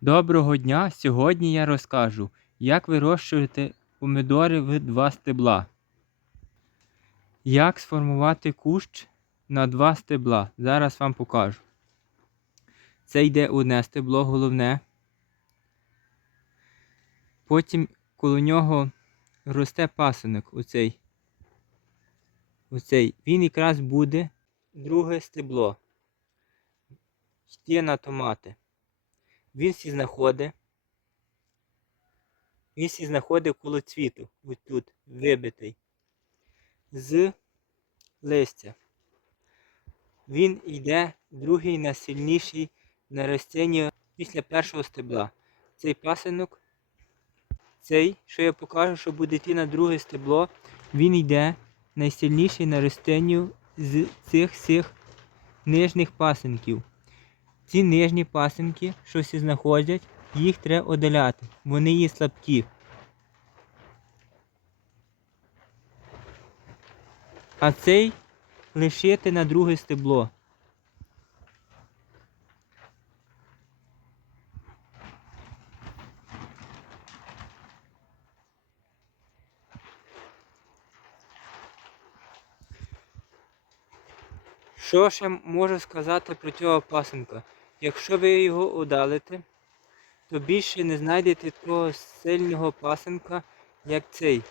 Доброго дня! Сьогодні я розкажу, як вирощувати помідори в два стебла. Як сформувати кущ на два стебла. Зараз вам покажу. Це йде одне стебло головне. Потім коло нього росте пасинок оцей. Оцей. Він якраз буде друге стебло. Йти на томати. Він всі знаходить. Він всі знаходить коло цвіту. Ось тут, вибитий. З листя. Він йде другий найсильніший на ростіння після першого стебла. Цей пасинок, цей, що я покажу, що буде йти на друге стебло, він йде найсильніший на ростінню з цих всіх нижніх пасинків. Ці нижні пасинки, що всі знаходять, їх треба одаляти. Вони є слабкі. А цей лишити на друге стебло. Що ще можу сказати про цього пасенка? Якщо ви його удалите, то більше не знайдете такого сильного пасенка, як цей.